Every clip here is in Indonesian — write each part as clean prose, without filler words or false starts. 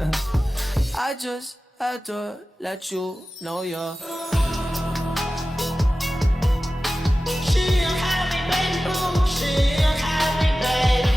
I just had to let you know you're. She a happy baby, she a happy baby.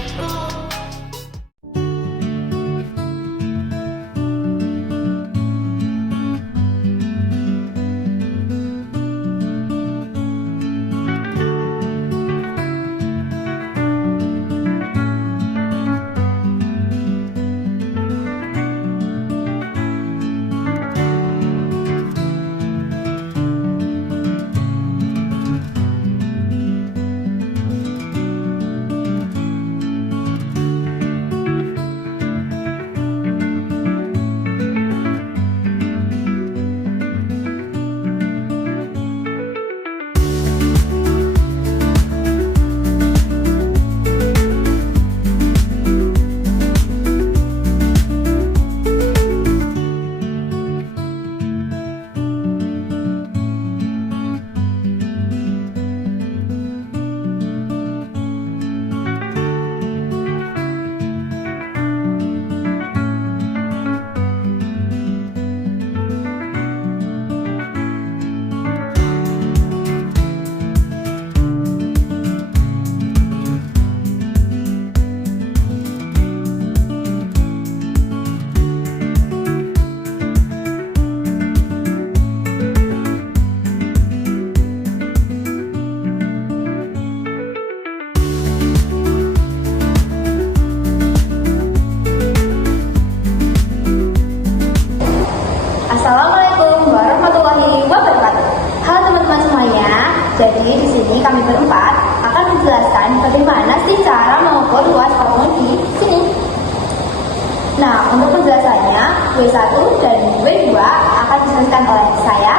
Assalamualaikum warahmatullahi wabarakatuh. Halo teman-teman semuanya. Jadi di sini kami berempat akan menjelaskan bagaimana sih cara mengukur luas bangunan di sini. Nah, untuk penjelasannya W1 dan W2 akan dijelaskan oleh saya,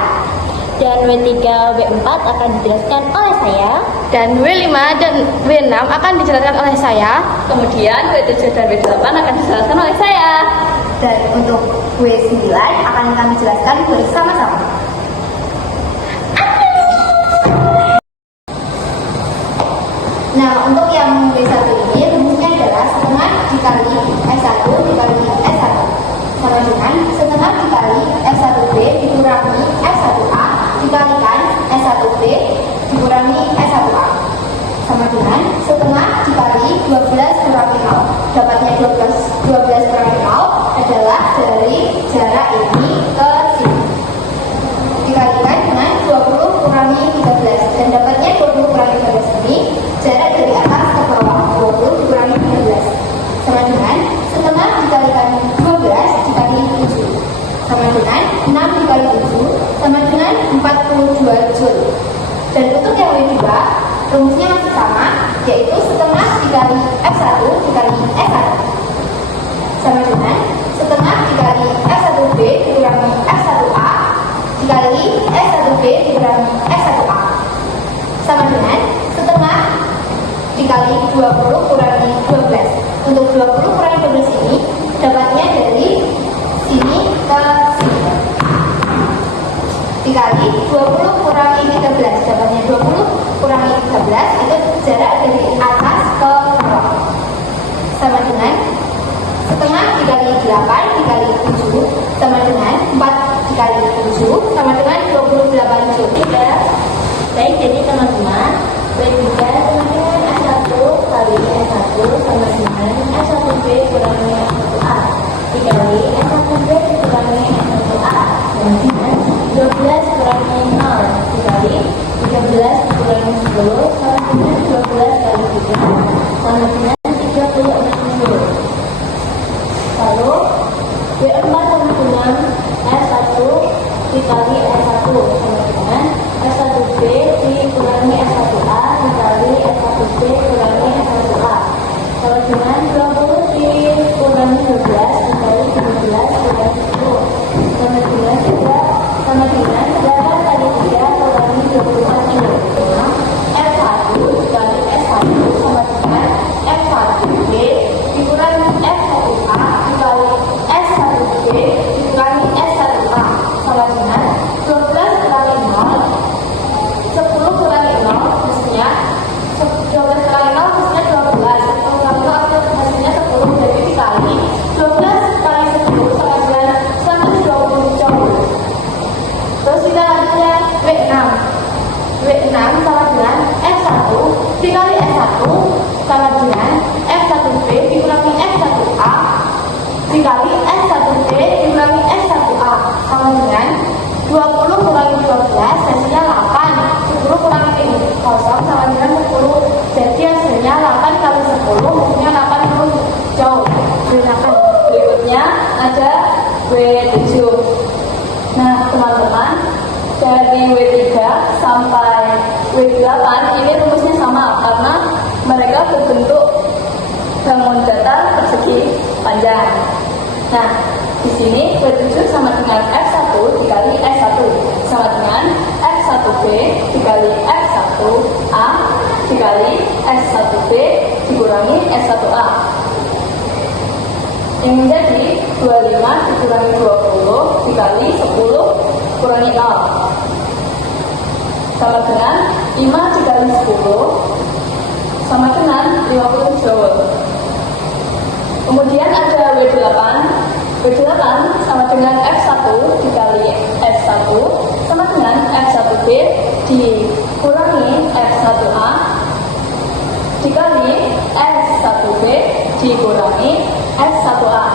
dan W3, W4 akan dijelaskan oleh saya, dan W5 dan W6 akan dijelaskan oleh saya. kemudian W7 dan W8 akan dijelaskan oleh saya. dan untuk W9 akan kami jelaskan bersama-sama. Nah, untuk yang W1 ini rumusnya adalah setengah dikali S1 dikali S1 sama dengan setengah dikali S1B dikurangi S1A dikalikan S1B dikurangi S1A sama dengan setengah dikali 12 kurangi 0. Dapatnya 12 kurangi 0 adalah dari jarak ini ke sini dikalikan dengan 20 kurangi 13 dan dapatnya 20 kurangi 13 ini jarak dari atas ke bawah 20 dikurangi 13 sama dengan setengah dikalikan 12 dikali 7 sama dengan 6 dikali 7 sama dengan 42 Joule. Dan untuk yang W2 rumusnya masih sama, yaitu setengah dikali F1 dikali F1 sama dengan setengah dikali S1B dikurangi S1A dikali S1B dikurangi S1A sama dengan setengah dikali 20 kurangi 12. Untuk 20 kurangi 12 ini dapatnya dari sini ke sini dikali 20 kurangi 13, dapatnya 20 kurangi 13 itu jarak dari atas ke bawah sama dengan setengah dikali 8 dikali 7 sama dengan 4 dikali 7 sama dengan 28 Joule. Baik, jadi teman-teman, W3 sama dengan S1 kali S1 sama dengan S1B kurangi S1A dikali S1B dikurangi S1A sama dengan 12 kurangi 0 dikali 13 dikurangi 10 sama dengan 12 kali 3 sama dengan 36 Joule. Lalu W4 sama dengan S1 dikali S1 sama dengan S1B dikurangi S1A dikali S1B kurangi S1A sama dengan 20 dikurangi 12 dikali 17 kurangi 10 sama dengan juga sama dengan 8 kali 3 kurangi 24 Joule. F1 dikali S1 sama dengan F1B dikurangi S1A dikali S1B dikurangi S1A sama dengan 12 kurangi dikali S1B dikurangi S1A sama dengan 20 kurangi 12 hasilnya 8, 10 kurangi 0 sama dengan 10, jadi hasilnya 8 kali 10 hasilnya 80 jauh. Berikutnya ada W7. Nah, teman-teman, dari W3 sampai W8 ini rumusnya sama karena mereka berbentuk bangun datar persegi panjang. Nah, di sini W7 sama dengan F1 dikali S1 sama dengan F1B dikali F1A dikali S1B dikurangi S1A. Yang menjadi 25 dikurangi 20 dikali 10 kurangi 0 sama dengan 5 dikali 10 sama dengan 50 joule. Kemudian ada W8. W8 sama dengan F1 dikali F1 sama dengan F1B dikurangi F1A dikali S1B dikurangi S1A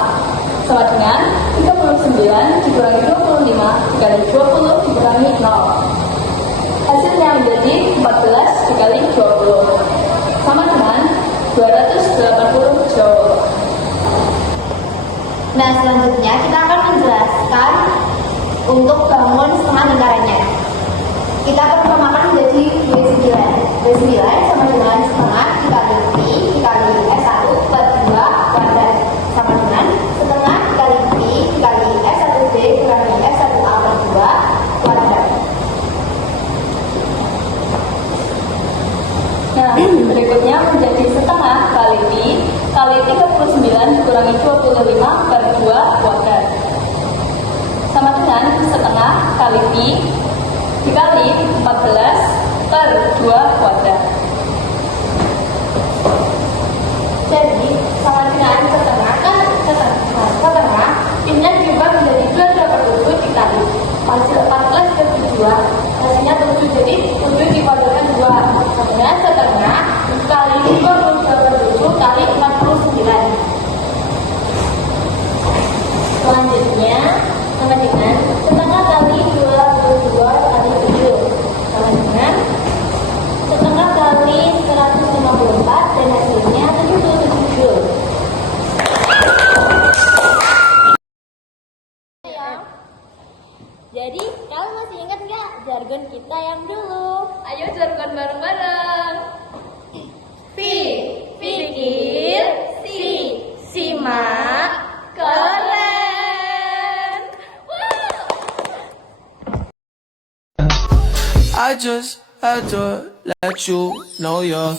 sama dengan 39 dikurangi 25 dikali 20 dikurangi 0. Hasilnya menjadi 14 dikali 20 sama dengan 280 joule. Nah, selanjutnya kita akan menjelaskan untuk bangun setengah lingkarannya. Kita akan menambahkan menjadi W9. W9 sama dengan setengah dikali Pi dikali S1 per 2 kuadrat sama dengan setengah dikali Pi dikali S1B kurangi S1A per 2 kuadrat. Nah, berikutnya menjadi setengah kali Pi kali 39 dikurangi 25 per 2 kuadrat sama dengan setengah kali Pi dikali 14 per 2 kuadrat. Jadi sama dengan setengah kan setengah Pi-nya diubah menjadi 2 dikali hasil 14 per 2 hasilnya 7, jadi 7 dikuadratkan 2 sama dengan setengah kali 22 per 7 kali 49. Selanjutnya sama dengan setengah kali 22 kali 7 sama dengan setengah kali 154 dan hasilnya 77 joule. Jadi, kalian masih ingat nggak jargon kita yang dulu? Ayo jargon bareng-bareng. Pikir, simak, keren. I just had to let you know you're